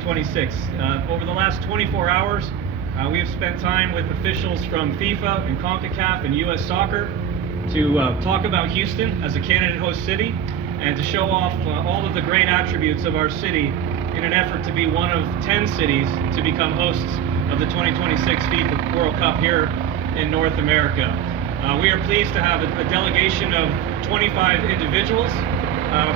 2026. Over the last 24 hours, we have spent time with officials from FIFA and CONCACAF and U.S. Soccer to talk about Houston as a candidate host city and to show off all of the great attributes of our city in an effort to be one of 10 cities to become hosts of the 2026 FIFA World Cup here in North America. We are pleased to have a delegation of 25 individuals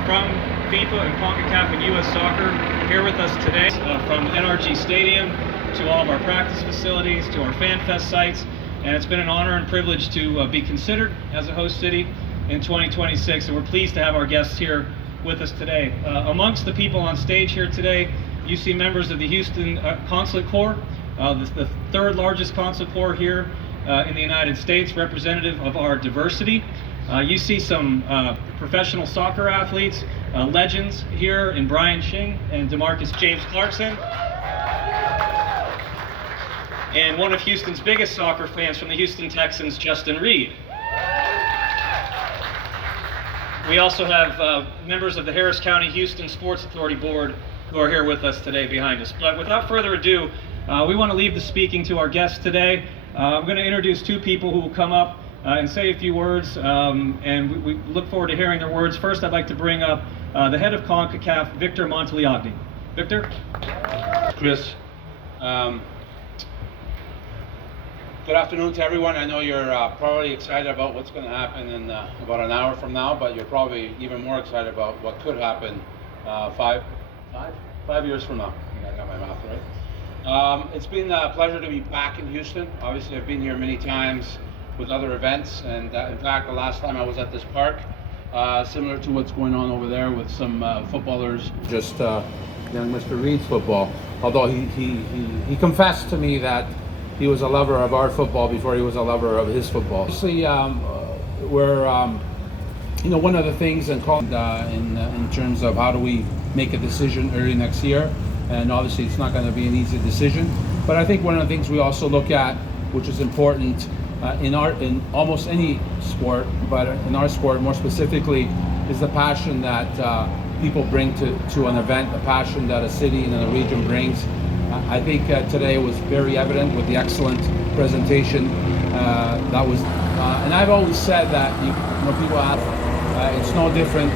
from FIFA and CONCACAF and U.S. Soccer here with us today, from NRG Stadium to all of our practice facilities to our Fan Fest sites, and it's been an honor and privilege to be considered as a host city in 2026, and we're pleased to have our guests here with us today. Amongst the people on stage here today, you see members of the Houston Consulate Corps, the third largest consulate corps here in the United States, representative of our diversity. You see some professional soccer athletes, legends here in Brian Shing and DeMarcus James Clarkson, and one of Houston's biggest soccer fans from the Houston Texans, Justin Reed. We also have members of the Harris County Houston Sports Authority Board who are here with us today behind us. But without further ado, we want to leave the speaking to our guests today. I'm going to introduce two people who will come up and say a few words, and we look forward to hearing their words. First, I'd like to bring up the head of CONCACAF, Victor Montagliagni. Victor? Chris, good afternoon to everyone. I know you're probably excited about what's going to happen in about an hour from now, but you're probably even more excited about what could happen 5 years from now. I think I got my math right. It's been a pleasure to be back in Houston. Obviously, I've been here many times with other events, and in fact, the last time I was at this park, similar to what's going on over there with some footballers, just young Mr. Reed's football. Although he confessed to me that he was a lover of our football before he was a lover of his football. Obviously, we're one of the things in terms of how do we make a decision early next year, and obviously it's not going to be an easy decision. But I think one of the things we also look at, which is important in almost any sport, but in our sport more specifically, is the passion that people bring to an event, the passion that a city and a region brings. I think today was very evident with the excellent presentation that was, and I've always said that people ask, it's no different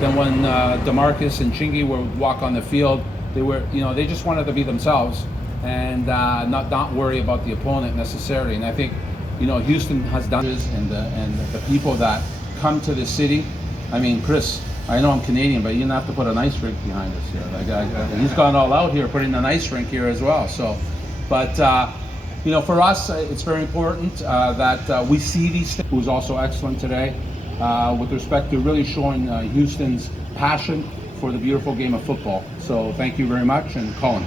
than when DeMarcus and Chingy would walk on the field. They just wanted to be themselves and not worry about the opponent necessarily. And I think Houston has done this, and the people that come to the city. I mean, Chris, I know I'm Canadian, but you don't have to put an ice rink behind us here. He's gone all out here, putting an ice rink here as well. So, but for us, it's very important that we see these things. It was also excellent today with respect to really showing Houston's passion for the beautiful game of football. So, thank you very much, and Colin.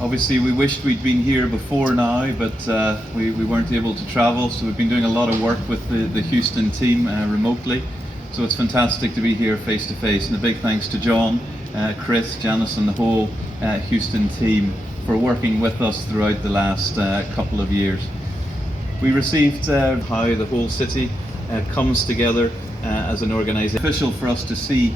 Obviously, we wished we'd been here before now, but we weren't able to travel. So we've been doing a lot of work with the Houston team remotely. So it's fantastic to be here face to face, and a big thanks to John, Chris, Janice, and the whole Houston team for working with us throughout the last couple of years. We received how the whole city comes together as an organisation. It's official for us to see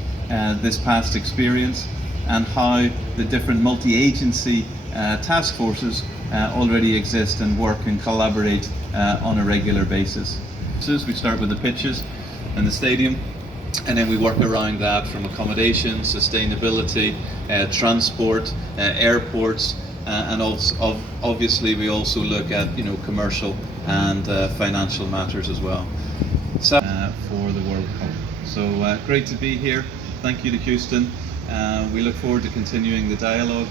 this past experience and how the different multi-agency task forces already exist and work and collaborate on a regular basis. So we start with the pitches and the stadium, and then we work around that from accommodation, sustainability, transport, airports, and also obviously we also look at commercial and financial matters as well. So for the World Cup. So great to be here. Thank you to Houston. We look forward to continuing the dialogue,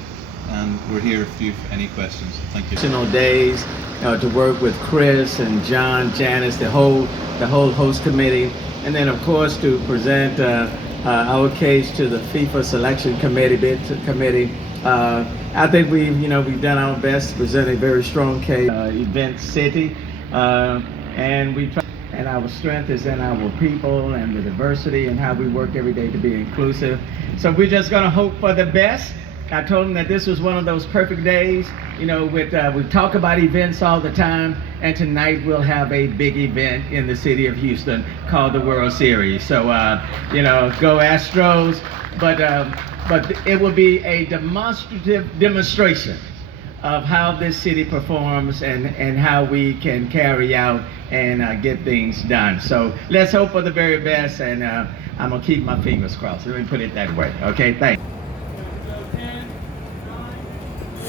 and we're here if you have any questions. Thank you. Days to work with Chris and John, Janice, the whole host committee, and then of course to present our case to the FIFA selection committee. I think we've done our best to present a very strong case. Event city, and we try. And our strength is in our people and the diversity and how we work every day to be inclusive. So we're just going to hope for the best. I told them that this was one of those perfect days. We talk about events all the time, and tonight we'll have a big event in the city of Houston called the World Series. So, go Astros. But but it will be a demonstration of how this city performs and how we can carry out and get things done. So let's hope for the very best, and I'm gonna keep my fingers crossed. Let me put it that way. Okay, thanks.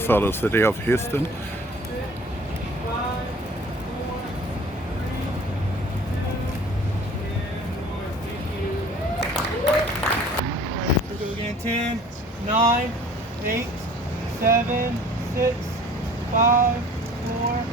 Fellow city of Houston. Go again. 10, 9, 8, 7, 6, 5, 4,